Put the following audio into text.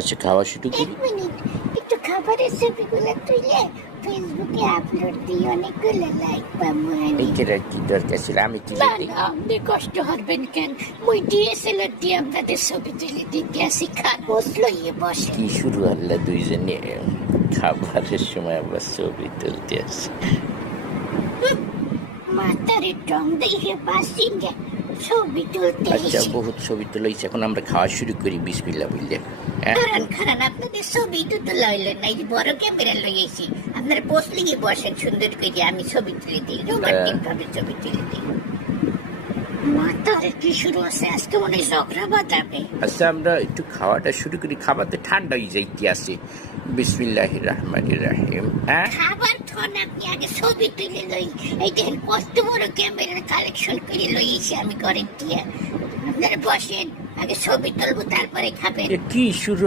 আচ্ছা, খাওয়া শুরু এক করি। মিনিট, একটু খাবারের ছবিগুলো তুলে ফেসবুকে আপলোড দিই, অনেকগুলো লাইক পাবো আমি। এইটার কি দরকার ছিল? আমি তুলে না দিই। না, আপনি কষ্ট হবেন কেন? মুই ডিএসএলআর দিয়ে আপনাদের ছবি তুলে দিতে আসি, খান বসলো ইয়ে বসে। কি শুরু হল্লা দুইজনে খাবারের সময় আবার ছবি তুলতে আসে। মাথারে টং দেখে বাসিঙ্গে ছবি তুলতে আচ্ছা, এসে। বহুত ছবি তুলাইছে, এখন আমরা খাওয়া শুরু করি বিসমিল্লাহ বললে। হ্যাঁ, খারান খারান, আপনাদের ছবি তো তোলা হইলো না, এই যে বড় ক্যামেরা লইয়েছি, আপনারা বসলে গিয়ে বসেন সুন্দর করে, আমি ছবি তুলে দিই, রোমান্টিক ভাবে ছবি তুলে দিই। মাথারে কি শুরু আছে আজকে, মনে হয় ঝগড়া বাঁধাবে। আচ্ছা আমরা একটু খাওয়াটা শুরু করি, খাবারতে ঠান্ডা হয়ে যাইতে আসে। বিসমিল্লাহির রহমানির রহিম। হ্যাঁ, খাবার খান, আপনি আগে ছবি তুলে লই। এই দেখেন কত বড় ক্যামেরার কালেকশন করে লইয়েছি আমি ঘরের দিয়ে। আপনারা বসেন, আগে ছবি তুলবো তারপরে খাবেন। এ কি শুরু